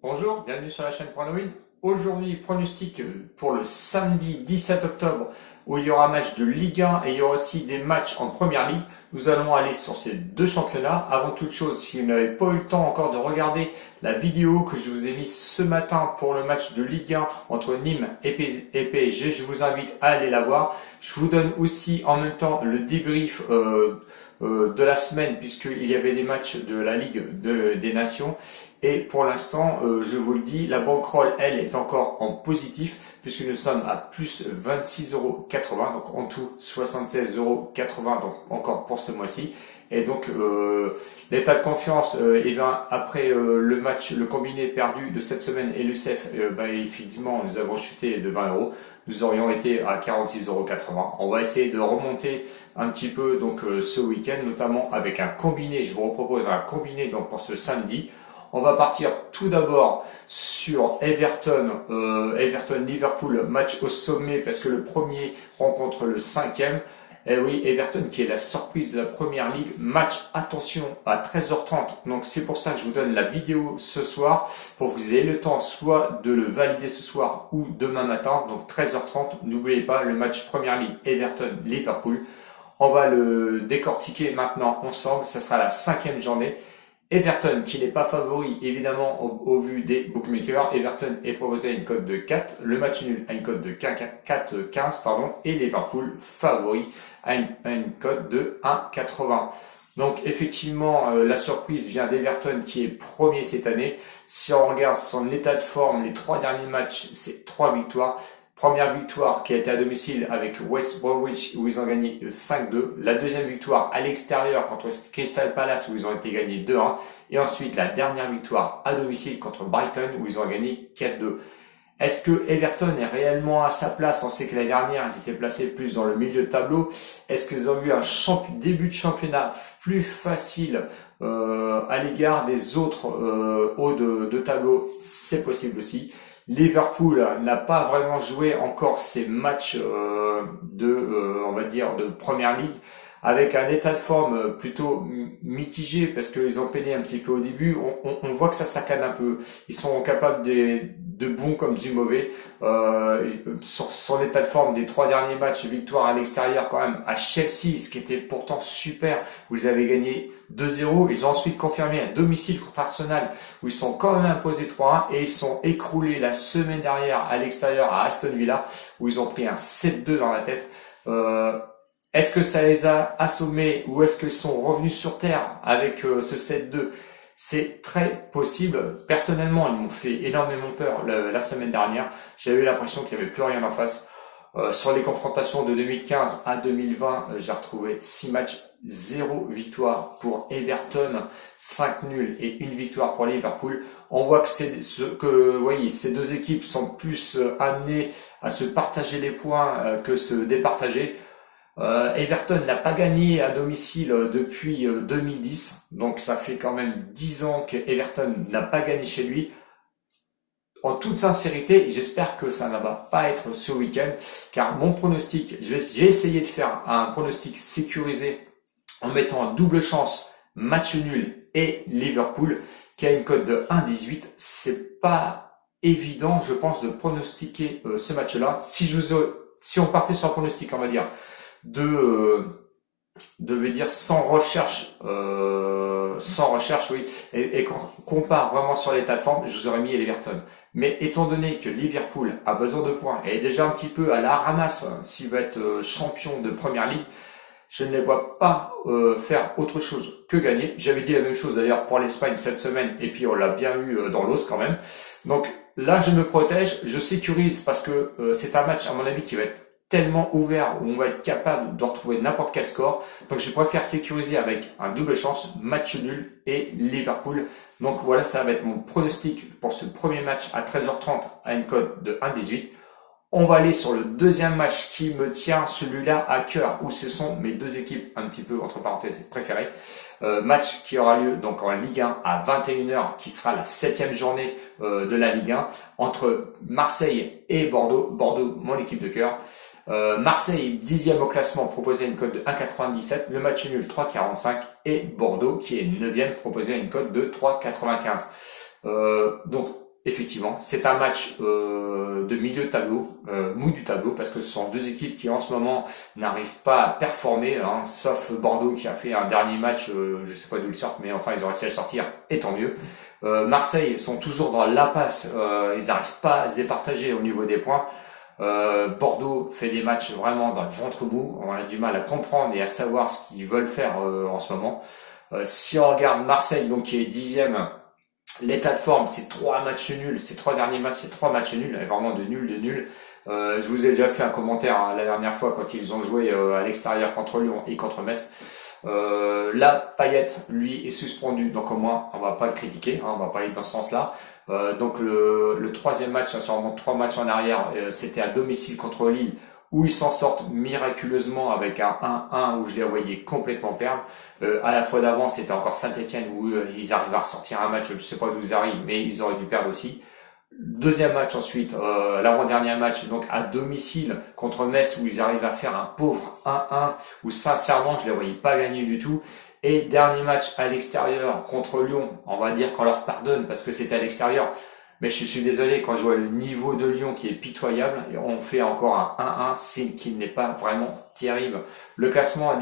Bonjour, bienvenue sur la chaîne Pronoid. Aujourd'hui, pronostic pour le samedi 17 octobre où il y aura match de Ligue 1 et il y aura aussi des matchs en Première Ligue. Nous allons aller sur ces deux championnats. Avant toute chose, si vous n'avez pas eu le temps encore de regarder la vidéo que je vous ai mise ce matin pour le match de Ligue 1 entre Nîmes et PSG, je vous invite à aller la voir. Je vous donne aussi en même temps le débrief de la semaine puisqu'il y avait des matchs de la Ligue des Nations. Et pour l'instant, je vous le dis, la bankroll, elle, est encore en positif puisque nous sommes à plus 26,80 €, donc en tout 76,80 €, donc encore pour ce mois-ci. Et donc, l'état de confiance, eh bien, après le match, le combiné perdu de cette semaine et l'UCF, effectivement, nous avons chuté de 20 €. Nous aurions été à 46,80 €. On va essayer de remonter un petit peu donc ce week-end, notamment avec un combiné. Je vous propose un combiné donc pour ce samedi. On va partir tout d'abord sur Everton-Liverpool, match au sommet parce que le premier rencontre le cinquième. Et oui, Everton qui est la surprise de la Première Ligue, match attention à 13h30. Donc c'est pour ça que je vous donne la vidéo ce soir pour que vous ayez le temps soit de le valider ce soir ou demain matin. Donc 13h30, n'oubliez pas le match Première Ligue Everton-Liverpool. On va le décortiquer maintenant ensemble, ça sera la cinquième journée. Everton, qui n'est pas favori, évidemment, au vu des bookmakers. Everton est proposé à une cote de 4, le match nul à une cote de 4,15, et Liverpool favori à une cote de 1,80. Donc, effectivement, la surprise vient d'Everton, qui est premier cette année. Si on regarde son état de forme, les 3 derniers matchs, c'est 3 victoires. Première victoire qui a été à domicile avec West Bromwich où ils ont gagné 5-2. La deuxième victoire à l'extérieur contre Crystal Palace où ils ont été gagnés 2-1. Et ensuite la dernière victoire à domicile contre Brighton où ils ont gagné 4-2. Est-ce que Everton est réellement à sa place? On sait que l'année dernière, ils étaient placés plus dans le milieu de tableau. Est-ce qu'ils ont eu un début de championnat plus facile à l'égard des autres hauts de tableau? C'est possible aussi. Liverpool n'a pas vraiment joué encore ses matchs on va dire, de Première Ligue avec un état de forme plutôt mitigé parce qu'ils ont peiné un petit peu au début. On voit que ça saccade un peu. Ils sont capables de bons comme du mauvais. Sur son état de forme des 3 derniers matchs, victoire à l'extérieur quand même à Chelsea, ce qui était pourtant super. Vous avez gagné 2-0. Ils ont ensuite confirmé à domicile contre Arsenal où ils sont quand même imposés 3-1 et ils sont écroulés la semaine dernière à l'extérieur à Aston Villa où ils ont pris un 7-2 dans la tête. Est-ce que ça les a assommés ou est-ce qu'ils sont revenus sur terre avec ce 7-2? C'est très possible. Personnellement, ils m'ont fait énormément peur la semaine dernière. J'avais eu l'impression qu'il n'y avait plus rien en face. Sur les confrontations de 2015 à 2020, j'ai retrouvé 6 matchs, 0 victoire pour Everton, 5 nuls et 1 victoire pour Liverpool. On voit que ces deux équipes sont plus amenées à se partager les points que se départager. Everton n'a pas gagné à domicile depuis 2010, donc ça fait quand même 10 ans que Everton n'a pas gagné chez lui. En toute sincérité, j'espère que ça ne va pas être ce week-end, car mon pronostic, j'ai essayé de faire un pronostic sécurisé en mettant un double chance, match nul et Liverpool, qui a une cote de 1,18. C'est pas évident, je pense, de pronostiquer ce match-là. Si on partait sur un pronostic, on va dire, veut dire sans recherche, oui, et qu'on compare vraiment sur l'état de forme, je vous aurais mis Everton. Mais étant donné que Liverpool a besoin de points et est déjà un petit peu à la ramasse s'il veut être champion de Première Ligue, je ne les vois pas faire autre chose que gagner. J'avais dit la même chose d'ailleurs pour l'Espagne cette semaine et puis on l'a bien eu dans l'os quand même. Donc là, je me protège, je sécurise parce que c'est un match à mon avis qui va être tellement ouvert où on va être capable de retrouver n'importe quel score. Donc je préfère sécuriser avec un double chance, match nul et Liverpool. Donc voilà, ça va être mon pronostic pour ce premier match à 13h30 à une cote de 1,18. On va aller sur le deuxième match qui me tient celui-là à cœur, où ce sont mes deux équipes un petit peu entre parenthèses préférées. Match qui aura lieu donc en Ligue 1 à 21h, qui sera la 7e journée de la Ligue 1, entre Marseille et Bordeaux. Bordeaux, mon équipe de cœur. Marseille, 10e au classement, proposé à une cote de 1,97. Le match nul, 3,45. Et Bordeaux, qui est 9e, proposé à une cote de 3,95. Donc, effectivement, c'est un match de milieu de tableau, mou du tableau, parce que ce sont deux équipes qui en ce moment n'arrivent pas à performer, hein, sauf Bordeaux qui a fait un dernier match, je sais pas d'où ils sortent, mais enfin ils ont réussi à le sortir, et tant mieux. Marseille sont toujours dans l'impasse, ils n'arrivent pas à se départager au niveau des points. Bordeaux fait des matchs vraiment dans le ventre mou, on a du mal à comprendre et à savoir ce qu'ils veulent faire en ce moment. Si on regarde Marseille, donc qui est 10e, l'état de forme, c'est 3 matchs nuls, ces 3 derniers matchs, c'est 3 matchs nuls, vraiment de nul, de nul. Je vous ai déjà fait un commentaire hein, la dernière fois quand ils ont joué à l'extérieur contre Lyon et contre Metz. Là, Payet, lui, est suspendu, donc au moins, on va pas le critiquer, hein, on va pas aller dans ce sens-là. Donc le troisième match, ça remonte 3 matchs en arrière, c'était à domicile contre Lille, où ils s'en sortent miraculeusement avec un 1-1 où je les voyais complètement perdre. À la fois d'avant, c'était encore Saint-Etienne où ils arrivent à ressortir un match, je ne sais pas d'où ils arrivent, mais ils auraient dû perdre aussi. Deuxième match ensuite, l'avant-dernier match, donc à domicile contre Metz où ils arrivent à faire un pauvre 1-1 où sincèrement je ne les voyais pas gagner du tout. Et dernier match à l'extérieur contre Lyon, on va dire qu'on leur pardonne parce que c'était à l'extérieur. Mais je suis désolé, quand je vois le niveau de Lyon qui est pitoyable, et on fait encore un 1-1, c'est qu'il n'est pas vraiment terrible. Le classement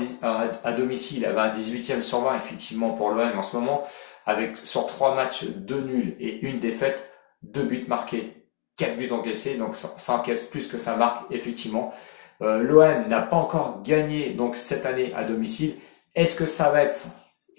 à domicile, avait un 18e sur 20 effectivement pour l'OM en ce moment, avec sur 3 matchs, 2 nuls et une défaite, 2 buts marqués, 4 buts encaissés, donc ça encaisse plus que ça marque effectivement. L'OM n'a pas encore gagné donc cette année à domicile. Est-ce que ça va être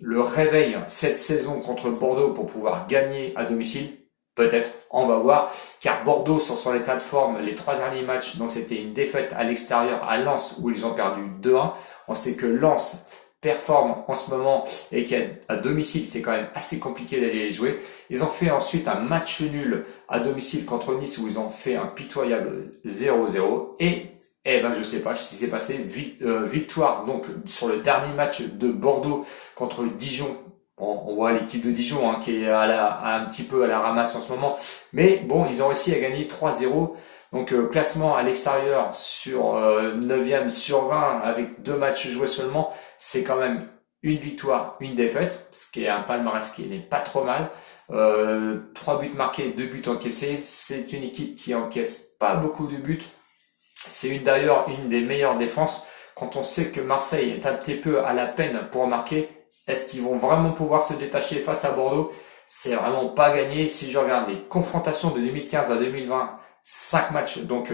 le réveil cette saison contre Bordeaux pour pouvoir gagner à domicile? Peut-être, on va voir, car Bordeaux sont sur l'état de forme les 3 derniers matchs, donc c'était une défaite à l'extérieur à Lens où ils ont perdu 2-1. On sait que Lens performe en ce moment et qu'à domicile c'est quand même assez compliqué d'aller les jouer. Ils ont fait ensuite un match nul à domicile contre Nice où ils ont fait un pitoyable 0-0 et ben je sais pas ce qui s'est passé, victoire donc sur le dernier match de Bordeaux contre Dijon. Bon, on voit l'équipe de Dijon hein, qui est un petit peu à la ramasse en ce moment. Mais bon, ils ont réussi à gagner 3-0. Donc classement à l'extérieur sur 9e sur 20 avec 2 matchs joués seulement. C'est quand même une victoire, une défaite. Ce qui est un palmarès qui n'est pas trop mal. 3 buts marqués, 2 buts encaissés. C'est une équipe qui encaisse pas beaucoup de buts. C'est d'ailleurs une des meilleures défenses. Quand on sait que Marseille est un petit peu à la peine pour marquer, est-ce qu'ils vont vraiment pouvoir se détacher face à Bordeaux? C'est vraiment pas gagné. Si je regarde les confrontations de 2015 à 2020, 5 matchs donc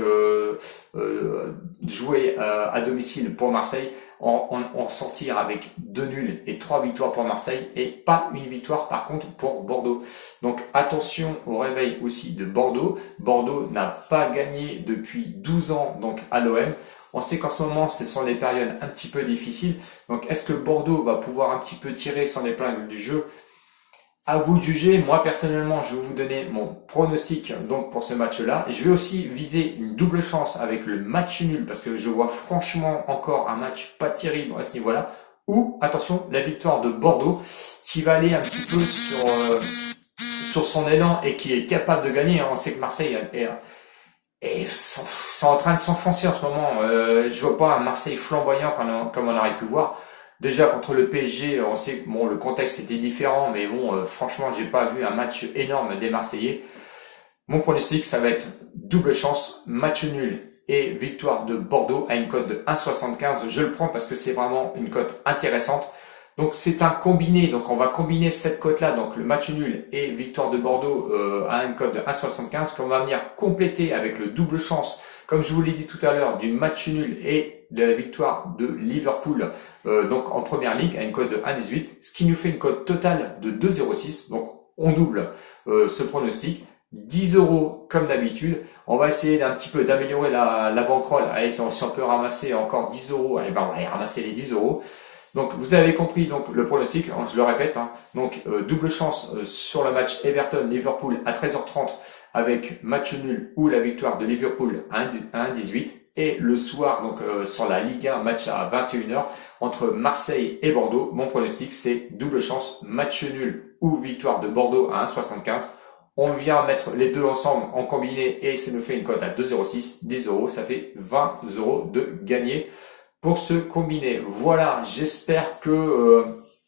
joués à domicile pour Marseille, on sortir avec 2 nuls et 3 victoires pour Marseille et pas une victoire par contre pour Bordeaux. Donc attention au réveil aussi de Bordeaux. Bordeaux n'a pas gagné depuis 12 ans donc à l'OM. On sait qu'en ce moment, ce sont des périodes un petit peu difficiles. Donc, est-ce que Bordeaux va pouvoir un petit peu tirer son épingle du jeu? À vous de juger. Moi, personnellement, je vais vous donner mon pronostic donc pour ce match-là. Je vais aussi viser une double chance avec le match nul parce que je vois franchement encore un match pas terrible à ce niveau-là. Ou, attention, la victoire de Bordeaux qui va aller un petit peu sur son élan et qui est capable de gagner. On sait que Marseille est en train de s'enfoncer en ce moment. Je vois pas un Marseille flamboyant comme on aurait pu voir. Déjà contre le PSG, on sait que bon, le contexte était différent, mais bon, franchement, j'ai pas vu un match énorme des Marseillais. Mon pronostic, ça va être double chance, match nul et victoire de Bordeaux à une cote de 1,75. Je le prends parce que c'est vraiment une cote intéressante. Donc c'est un combiné, donc on va combiner cette cote-là, donc le match nul et victoire de Bordeaux à une cote de 1,75 qu'on va venir compléter avec le double chance, comme je vous l'ai dit tout à l'heure, du match nul et de la victoire de Liverpool donc en première ligue à une cote de 1,18, ce qui nous fait une cote totale de 2,06, donc on double ce pronostic. 10 euros comme d'habitude. On va essayer d'un petit peu d'améliorer la bankroll. Allez, si on peut ramasser encore 10 euros, allez, ben on va aller ramasser les 10 euros. Donc vous avez compris donc le pronostic, hein, je le répète, hein, donc double chance sur le match Everton-Liverpool à 13h30 avec match nul ou la victoire de Liverpool à 1,18 et le soir donc sur la Ligue 1 match à 21h entre Marseille et Bordeaux. Mon pronostic c'est double chance, match nul ou victoire de Bordeaux à 1,75. On vient mettre les deux ensemble en combiné et ça nous fait une cote à 2,06, 10 euros, ça fait 20 euros de gagné pour ce combiné. Voilà, j'espère que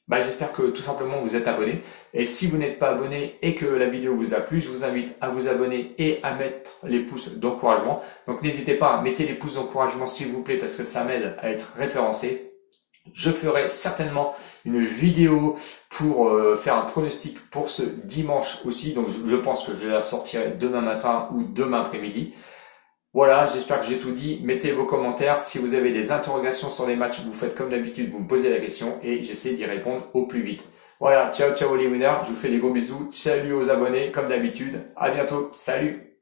Bah, j'espère que tout simplement vous êtes abonné. Et si vous n'êtes pas abonné et que la vidéo vous a plu, je vous invite à vous abonner et à mettre les pouces d'encouragement. Donc n'hésitez pas, mettez les pouces d'encouragement s'il vous plaît parce que ça m'aide à être référencé. Je ferai certainement une vidéo pour faire un pronostic pour ce dimanche aussi. Donc je pense que je la sortirai demain matin ou demain après-midi. Voilà, j'espère que j'ai tout dit. Mettez vos commentaires. Si vous avez des interrogations sur les matchs, vous faites comme d'habitude, vous me posez la question et j'essaie d'y répondre au plus vite. Voilà, ciao ciao les winners, je vous fais des gros bisous. Salut aux abonnés comme d'habitude. À bientôt, salut!